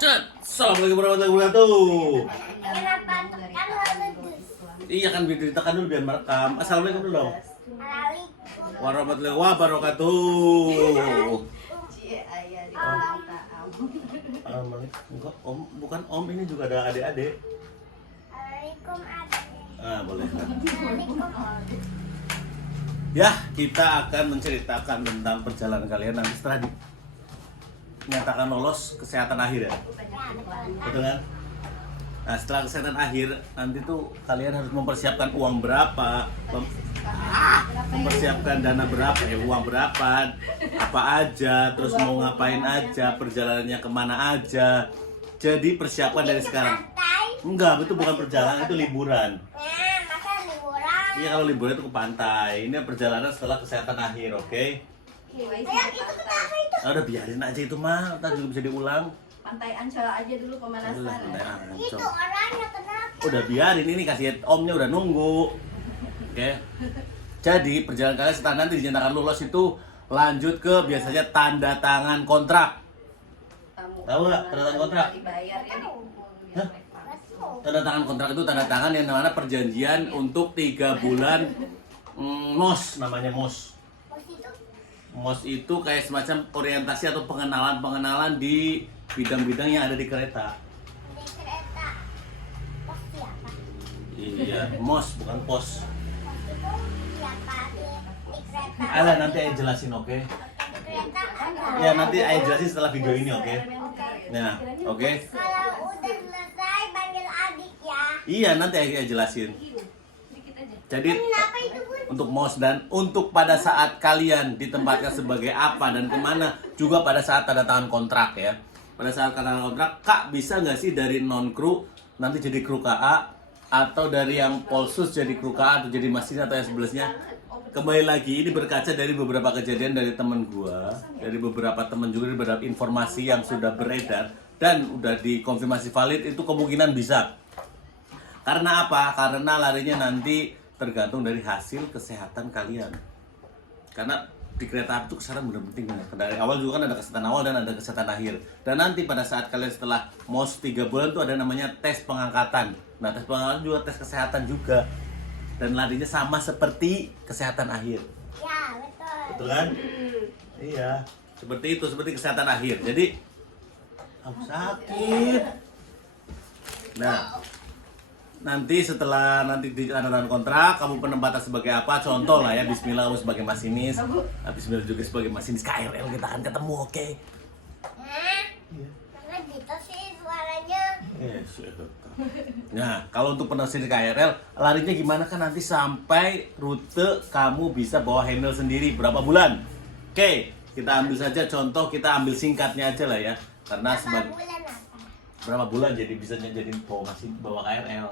Assalamualaikum warahmatullahi wabarakatuh. Kenapa kan harus Iya kan diceritakan dulu biar merekam. Assalamualaikum dulu dong. Assalamualaikum. Warahmatullahi wabarakatuh. Cie ayah di Enggak om, bukan om, ini juga ada adik-adik. Assalamualaikum adik. Boleh kan? Assalamualaikum. Ya, kita akan menceritakan tentang perjalanan kalian nanti setelah dinyatakan lolos kesehatan akhir ya. Ya betul. Betul kan? Nah, setelah kesehatan akhir nanti tuh kalian harus mempersiapkan uang berapa, mempersiapkan dana berapa, uang berapa, apa aja, terus mau ngapain aja, perjalanannya kemana aja. Jadi persiapkan dari sekarang. Pantai. Enggak, itu bukan perjalanan, itu liburan. Nah, masa liburan? Iya, kalau liburan itu ke pantai. Ini perjalanan setelah kesehatan akhir, oke? Ayah itu kenapa itu? Udah biarin aja itu mah, ntar juga bisa diulang. Pantai Ancol aja dulu Udah, pemanasan. pantai Itu Ancol. orangnya kenapa? Udah biarin, ini kasih omnya udah nunggu. Oke. Jadi perjalanan kalian setelah nanti dinyatakan lolos itu lanjut ke biasanya tanda tangan kontrak. Tahu nggak tanda tangan kontrak? Dibayar ya. Hah? Tanda tangan kontrak itu tanda tangan yang mana perjanjian untuk 3 bulan MOS, namanya MOS. Bos itu MOS itu kayak semacam orientasi atau pengenalan di bidang-bidang yang ada di kereta. di kereta. Bos siapa? Iya, MOS bukan pos. Bos itu siapa di kereta? Alah nanti Ayah jelasin, oke? Di kereta ada. Ya nanti Ayah jelasin setelah video ini, oke? Nah, oke? Kalau udah selesai panggil adik ya. Iya, nanti Ayah jelasin. Dikit aja. Jadi Kenapa itu Bun? untuk MOS dan untuk pada saat kalian ditempatkan sebagai apa dan kemana, juga pada saat tanda tangan kontrak ya. Pada saat tanda tangan kontrak, Kak bisa nggak sih dari non kru nanti jadi kru KA, atau dari yang Polsus jadi kru KA atau jadi masinis atau yang sebelumnya? Kembali lagi, ini berkaca dari beberapa kejadian dari temen gua, dari beberapa temen juga, dari beberapa informasi yang sudah beredar dan udah dikonfirmasi valid, itu kemungkinan bisa. Karena apa? Karena larinya nanti tergantung dari hasil kesehatan kalian. Karena di kereta api itu kesehatan benar penting ya. Dari awal juga kan ada kesehatan awal dan ada kesehatan akhir. Dan nanti pada saat kalian setelah MOS 3 bulan tuh ada namanya tes pengangkatan. Nah, tes pengangkatan juga tes kesehatan juga. Dan larinya sama seperti kesehatan akhir. Ya, betul. Betul kan? Iya. Seperti itu, seperti kesehatan akhir. Jadi aku sakit. Nah, nanti setelah nanti di tanda tangan kontrak, kamu penempatan sebagai apa? Contoh lah ya, Bismillah kamu sebagai masinis, Bismillah juga sebagai masinis KRL, kita akan ketemu, oke? Hah? Karena gitu sih suaranya. Yes. Nah, kalau untuk penerus di KRL, larinya gimana kan nanti sampai rute kamu bisa bawa handle sendiri berapa bulan? Oke, kita ambil saja contoh, kita ambil singkatnya aja lah ya, karena Berapa bulan apa? berapa bulan jadi bisa jadi bawa KRL.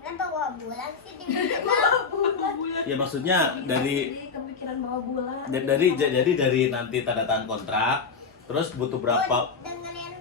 Karena bawa bulan sih di Ya maksudnya dari Jadi kepikiran bawa bulan. jadi dari nanti tanda tangan kontrak, terus butuh berapa? Dengerin.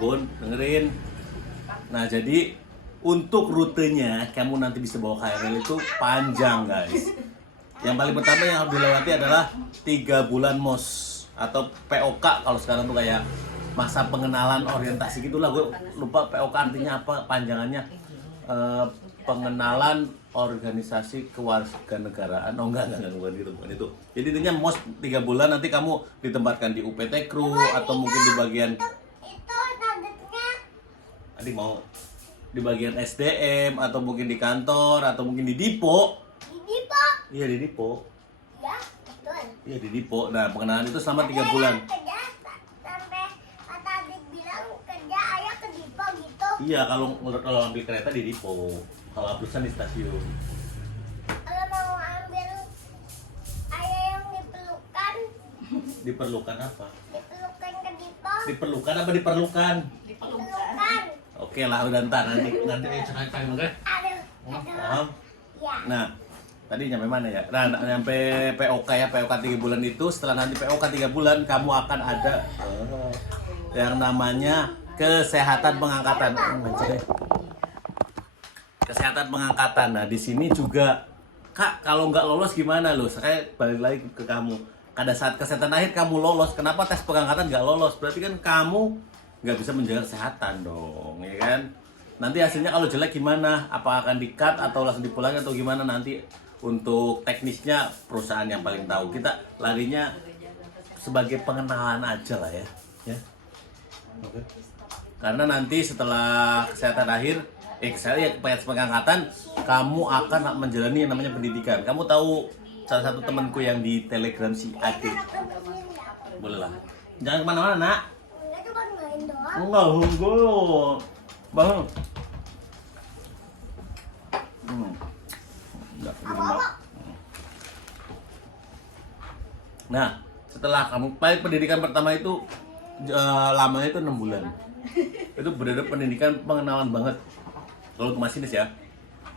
Bun, dengerin. Nah, jadi untuk rutenya kamu nanti bisa bawa KRL itu panjang, guys. Yang paling pertama yang harus dilewati adalah 3 bulan MOS atau POK kalau sekarang tuh kayak masa pengenalan orientasi gitulah. Gue lupa POK artinya apa panjangannya. Pengenalan organisasi kewarganegaraan. Oh enggak bukan gitu, bukan itu. Jadi intinya MOS 3 bulan nanti kamu ditempatkan di UPT Kru atau mungkin di bagian Itu targetnya adik mau di bagian SDM atau mungkin di kantor atau mungkin di Dipo. ini Pak. Iya di Dipo. Ya, betul. Iya di Dipo. Nah, pengenalan itu selama 3 bulan. Kerja sampai kata adik bilang kerja ayah ke Dipo gitu. Iya, kalau ambil kereta di Dipo. Kalau ablusan di stasiun. Kalau mau ambil ayah yang diperlukan, Diperlukan apa? diperlukan ke Dipo, Diperlukan apa diperlukan? diperlukan. Oke lah, udah ntar nanti cerita oke? Aduh. Paham? Ya. Nah, tadi nyampe mana ya? Nah, nyampe POK ya, POK 3 bulan itu. Setelah nanti POK 3 bulan, kamu akan ada yang namanya kesehatan pengangkatan. Kesehatan pengangkatan. Nah, di sini juga, Kak, kalau nggak lolos gimana loh? Saya balik lagi ke kamu. pada saat kesehatan akhir kamu lolos, kenapa tes pengangkatan nggak lolos? Berarti kan kamu nggak bisa menjaga kesehatan dong, ya kan? Nanti hasilnya kalau jelek gimana? Apa akan di-cut atau langsung dipulangin atau gimana nanti? Untuk teknisnya perusahaan yang paling tahu. Kita larinya sebagai pengenalan aja lah ya. Oke. Karena nanti setelah kesehatan akhir, saya tes pengangkatan, kamu akan menjalani yang namanya pendidikan. Kamu tahu salah satu temanku yang di Telegram si Ade. Boleh lah. Jangan kemana-mana nak. Enggak cuma main doang. Enggak, enggak. Bang. Enggak, di rumah. Nah, setelah kamu paling pendidikan pertama itu lamanya itu 6 bulan. Itu benar-benar pendidikan pengenalan banget. Kalau ke masinis ya.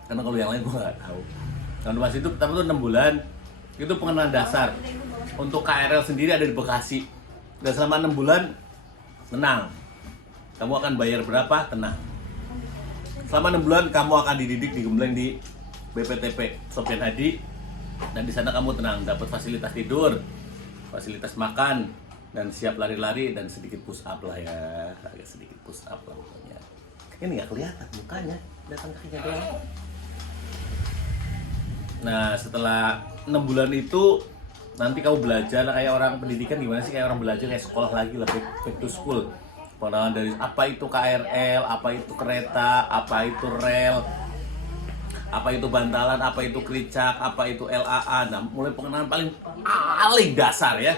Karena kalau yang lain gua nggak tahu. Kalau masinis itu pertama itu 6 bulan. Itu pengenalan dasar. Untuk KRL sendiri ada di Bekasi. Dan selama 6 bulan tenang. Kamu akan bayar berapa? Tenang. Selama 6 bulan kamu akan dididik di Gembleng di BPTP Sopyan Hadi. Dan di sana kamu tenang, dapat fasilitas tidur, fasilitas makan, dan siap lari-lari dan sedikit push up lah ya. Agak sedikit push up lah pokoknya. Ini nggak kelihatan mukanya, datang kakinya doang. Nah, setelah 6 bulan itu nanti kamu belajar kayak orang pendidikan. Gimana sih kayak orang belajar kayak sekolah lagi lah, back to school. Pengenalan dari apa itu KRL, apa itu kereta, apa itu rel, apa itu bantalan, apa itu kericak, apa itu LAA. Nah, mulai pengenalan paling dasar ya.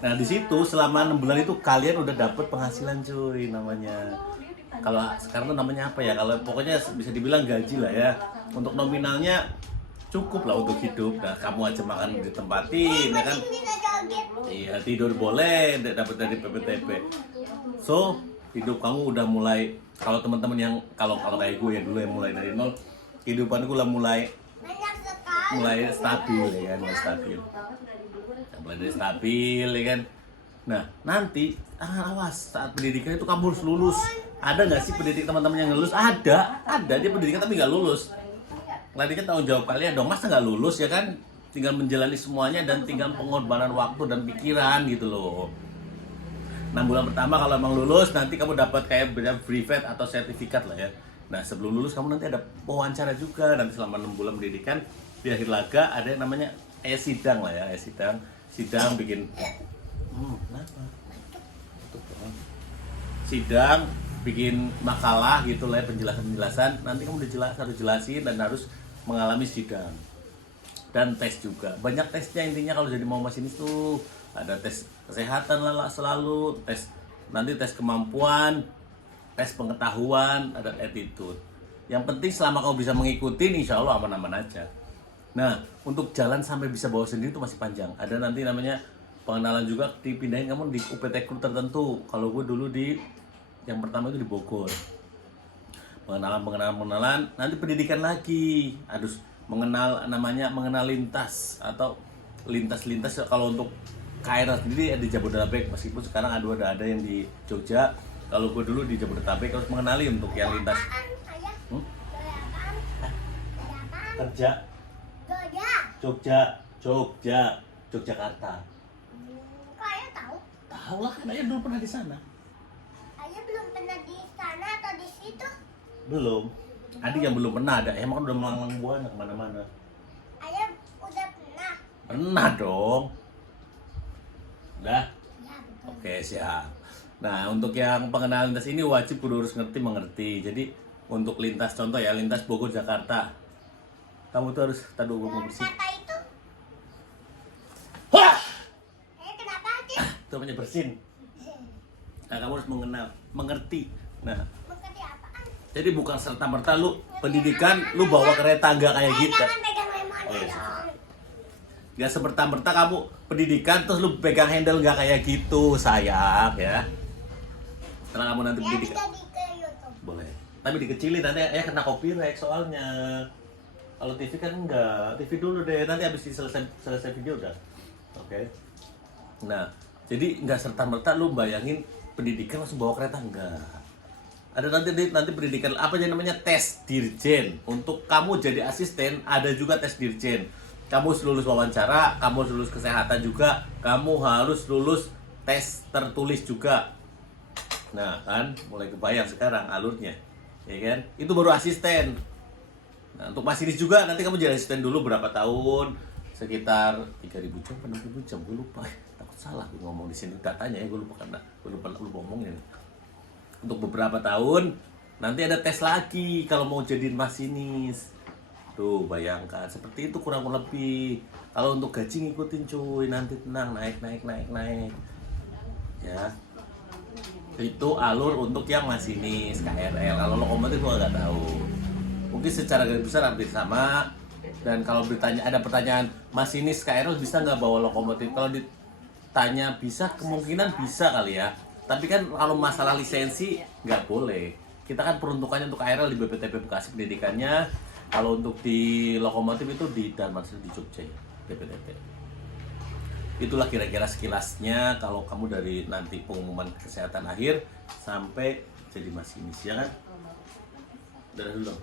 Nah, di situ selama 6 bulan itu kalian udah dapet penghasilan cuy namanya. Kalau sekarang tuh namanya apa ya? Kalau pokoknya bisa dibilang gaji lah ya. Untuk nominalnya cukup lah untuk hidup. Nah, kamu aja makan ditempatin ya kan. Bisa joget. Iya, tidur boleh dapat dari PPTP. So, hidup kamu udah mulai, kalau teman-teman yang kalau kayak gue ya dulu yang mulai dari nol, kehidupanku lah mulai Banyak sekali. stabil ya kan, mulai dari stabil ya kan. Nah, nanti awas saat pendidikan itu kamu harus lulus. Ada nggak sih pendidik teman-teman yang lulus? Ada dia pendidikan tapi nggak lulus. Larinya tanggung jawab kalian dong, masa nggak lulus ya kan? Tinggal menjalani semuanya dan tinggal pengorbanan waktu dan pikiran gitu loh. 6 bulan pertama kalau emang lulus, nanti kamu dapat kayak brevet atau sertifikat lah ya. Nah, sebelum lulus kamu nanti ada wawancara juga. Nanti selama 6 bulan pendidikan, di akhir laga ada yang namanya sidang lah ya, sidang bikin kenapa? Sidang bikin makalah gitu lah ya, penjelasan. Nanti kamu harus jelasin dan harus mengalami sidang. Dan tes juga. Banyak tesnya intinya kalau jadi mau masinis tuh. Ada tes kesehatan lah selalu, nanti tes kemampuan, tes pengetahuan, ada attitude. Yang penting selama kamu bisa mengikuti, insya Allah aman-aman aja. Nah, untuk jalan sampai bisa bawa sendiri itu masih panjang. Ada nanti namanya pengenalan juga, dipindahin kamu di UPT Kru tertentu. Kalau gue dulu yang pertama itu di Bogor. Pengenalan, nanti pendidikan lagi. Mengenal lintas atau lintas-lintas. Kalau untuk KRL sendiri ada di Jabodetabek, meskipun sekarang ada yang di Jogja. Kalau gue dulu di Jabodetabek harus mengenali untuk yang lintas. Ayah. Apaan? Kerja Yogyakarta. Kok ayah tahu? Tahu lah, kan ayah dulu pernah di sana. Ayah belum pernah di sana atau di situ? Belum. Adik yang belum pernah ada, emang udah melanglang buana kemana-mana. Ayah udah pernah. Pernah dong. Udah? Ya, betul. Oke, siap. Nah, untuk yang pengenalan lintas ini wajib kudu harus mengerti. Jadi, untuk lintas contoh ya, lintas Bogor Jakarta. Kamu tuh harus tadi gue mau bersih. Kata itu. Wah! Kenapa aja? Itu namanya bersin. Nah, kamu harus mengerti. Nah, Mengerti apaan? jadi bukan serta-merta lu pendidikan lu bawa kereta nggak kayak gitu. Jangan pegang lemon Oh, iya. dong. Gak semerta-merta kamu pendidikan terus lu pegang handle nggak kayak gitu, sayang ya. Setelah kamu nanti Ya pendidikan, jadi ke YouTube. boleh. Tapi dikecilin nanti ya kena copyright soalnya. Kalau TV kan enggak. TV dulu deh, nanti habis selesai video udah. Oke. Nah, jadi nggak serta-merta lu bayangin pendidikan langsung bawa kereta, enggak. Ada nanti pendidikan apa yang namanya tes dirjen. Untuk kamu jadi asisten ada juga tes dirjen. kamu harus lulus wawancara, kamu harus lulus kesehatan juga, kamu harus lulus tes tertulis juga. Nah kan, mulai kebayang sekarang alurnya, ya kan? Itu baru asisten. Nah untuk masinis juga nanti kamu jadi asisten dulu berapa tahun? Sekitar 3.000 jam, 6.000 jam, gue lupa. Takut salah gue ngomong di sini datanya ya, gue lupa karena gue lupa ngomongnya. Untuk beberapa tahun, nanti ada tes lagi kalau mau jadi masinis. Tuh bayangkan seperti itu kurang lebih. Kalau untuk gaji ngikutin cuy, nanti tenang naik. Ya. Itu alur untuk yang masinis KRL. Kalau lokomotif gua nggak tahu. Mungkin secara garis besar hampir sama. Dan kalau ada pertanyaan masinis KRL bisa nggak bawa lokomotif? Kalau ditanya bisa, kemungkinan bisa kali ya. Tapi kan kalau masalah lisensi nggak boleh. Kita kan peruntukannya untuk KRL di BPTP Bekasi pendidikannya. Kalau untuk di lokomotif itu di Darmansel di Jogja, BPTP. Itulah kira-kira sekilasnya kalau kamu dari nanti pengumuman kesehatan akhir sampai jadi masinis, ya kan? Udah dulu dong.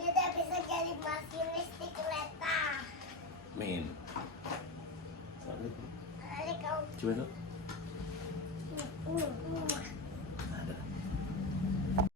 Tidak bisa jadi masinis di kereta. Min. Assalamualaikum. Assalamualaikum. Coba dong. Hmm.